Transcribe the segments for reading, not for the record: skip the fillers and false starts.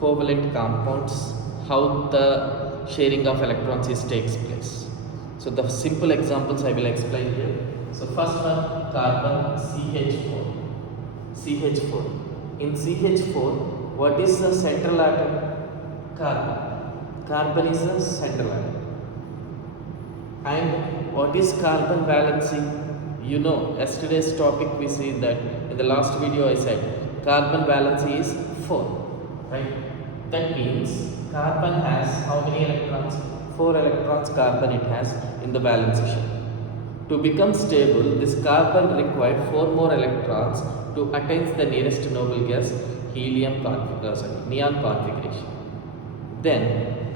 covalent compounds, how the sharing of electrons is takes place. So the simple examples I will explain here. So first one, carbon CH4. CH4. In CH4, what is the central atom? Carbon. Carbon is the central atom. And what is carbon valency? You know, yesterday's topic we see that in the last video I said carbon valency is 4, right? That means carbon has how many electrons? 4 electrons carbon it has in the valence shell. To become stable, this carbon required 4 more electrons to attain the nearest noble gas neon configuration. Then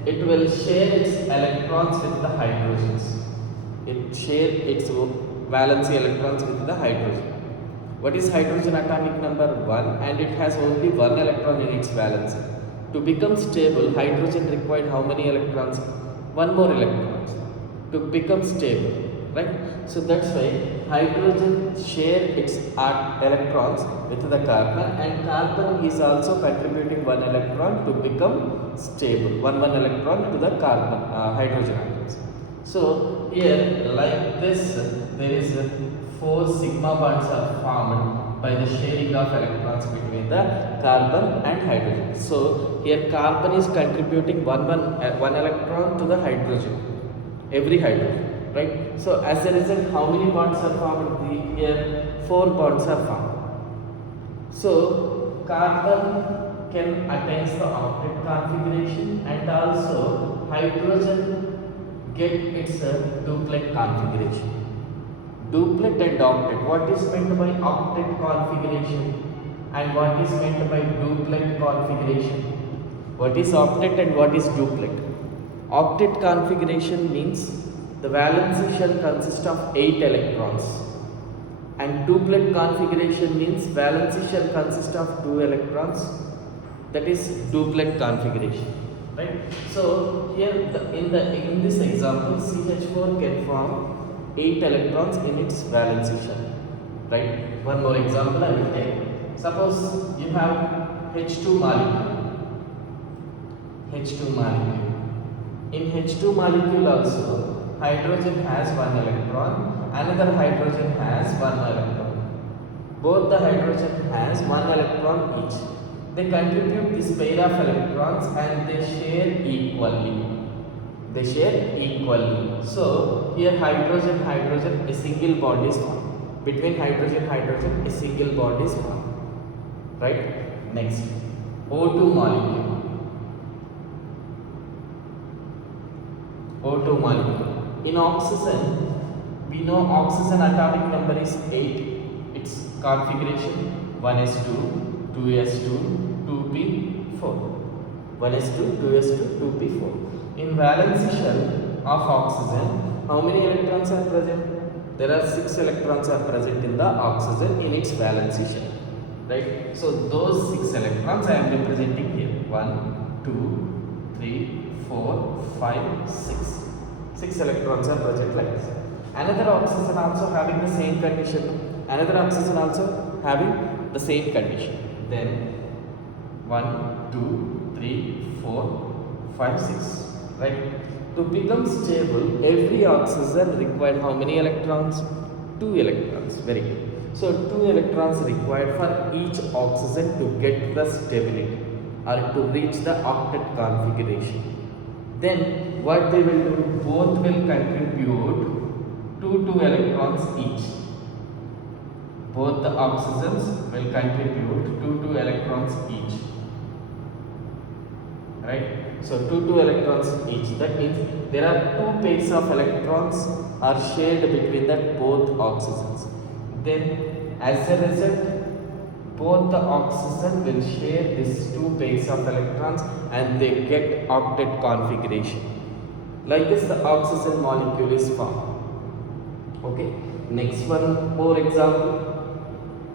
it will share its electrons with the hydrogens. It share its valency electrons with the hydrogen. What is hydrogen atomic number? 1, and it has only 1 electron in its valence. To become stable, hydrogen required how many electrons? 1 more electrons to become stable, right? So that's why hydrogen share its electrons with the carbon, and carbon is also contributing 1 electron to become stable, one electron to the carbon hydrogen atoms. So here like this, there is 4 sigma bonds are formed by the sharing of electrons between the carbon and hydrogen. So here carbon is contributing one electron to the hydrogen, every hydrogen, right? So as a result, how many bonds are formed? Here 4 bonds are formed. So carbon can attain the octet configuration, and also hydrogen get its duplet configuration. Duplet and octet. What is meant by octet configuration and what is meant by duplet configuration? What is octet and what is duplet? Octet configuration means the valence shell consists of 8 electrons, and duplet configuration means valence shell consists of 2 electrons. That is duplet configuration, right? So here in this example, CH4 can form 8 electrons in its valence shell, right? One more example I will take. Suppose you have H2 molecule. H2 molecule. In H2 molecule also, hydrogen has 1 electron, another hydrogen has 1 electron. Both the hydrogen has 1 electron each. They contribute this pair of electrons and they share equally. They share equally. So here hydrogen, a single bond is formed. Between hydrogen, a single bond is formed. Right? Next, O2 molecule. O2 molecule. In oxygen, we know oxygen atomic number is 8. Its configuration 1s2, 2s2, 2p4. 1s2, 2s2, 2p4. In valence shell of oxygen, how many electrons are present? There are 6 electrons are present in the oxygen in its valence shell, right? So those 6 electrons I am representing here. 1, 2, 3, 4, 5, 6. 6 electrons are present like this. Another oxygen also having the same condition. Another oxygen also having the same condition. Then 1, 2, 3, 4, 5, 6. Right? To become stable, every oxygen required how many electrons? 2 electrons. Very good. So 2 electrons required for each oxygen to get the stability or to reach the octet configuration. Then what they will do? Both will contribute 2 electrons each. Both the oxygens will contribute 2 electrons each. Right? So 2 electrons each. That means there are 2 pairs of electrons are shared between that both oxygens. Then as a result, both the oxygen will share these 2 pairs of electrons and they get octet configuration. Like this, the oxygen molecule is formed. Okay. Next one more example.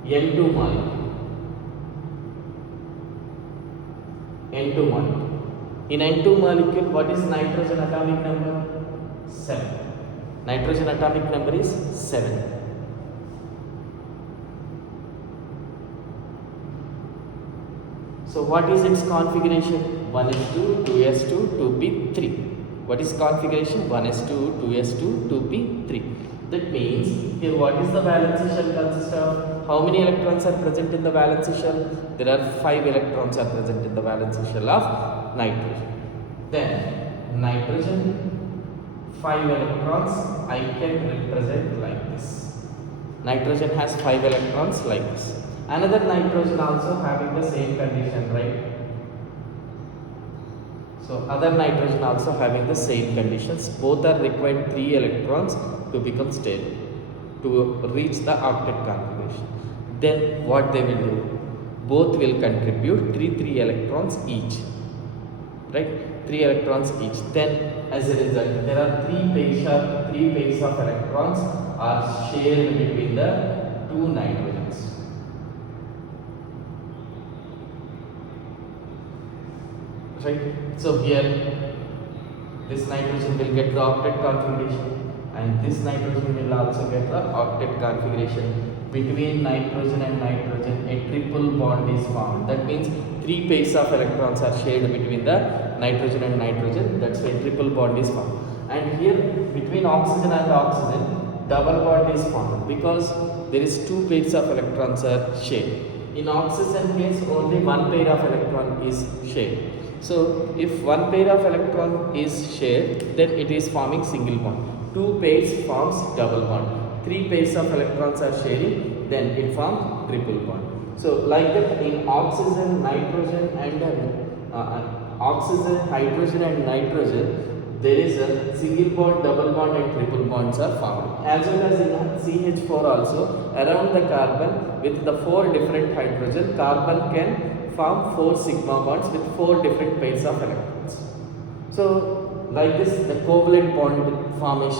N2 molecule. N2 molecule. In N2 molecule, what is nitrogen atomic number? 7. Nitrogen atomic number is 7. So what is its configuration? 1s2, 2s2, 2p3. What is configuration? 1s2, 2s2, 2p3. That means here what is the valency shell consist of? How many electrons are present in the valency shell? There are 5 electrons are present in the valency shell of nitrogen. Then nitrogen 5 electrons I can represent like this. Nitrogen has 5 electrons like this. Another nitrogen also having the same condition, right? So other nitrogen also having the same conditions. Both are required 3 electrons to become stable, to reach the octet configuration. Then what they will do? Both will contribute 3 electrons each, right? 3 electrons each. Then as a result, there are 3 pairs of electrons are shared between the 2 nitrogens. Right? So here this nitrogen will get the octet configuration and this nitrogen will also get the octet configuration. Between nitrogen and nitrogen a triple bond is formed. That means 3 pairs of electrons are shared between the nitrogen and nitrogen. That's why triple bond is formed. And here between oxygen and oxygen double bond is formed because there is 2 pairs of electrons are shared. In oxygen case only 1 pair of electron is shared. So if 1 pair of electron is shared, then it is forming single bond. 2 pairs forms double bond. 3 pairs of electrons are sharing, then it forms triple bond. So like that in oxygen, nitrogen and oxygen, hydrogen and nitrogen, there is a single bond, double bond and triple bonds are formed. As well as in CH4 also, around the carbon with the 4 different hydrogen, carbon can form 4 sigma bonds with 4 different pairs of electrons. So like this the covalent bond formation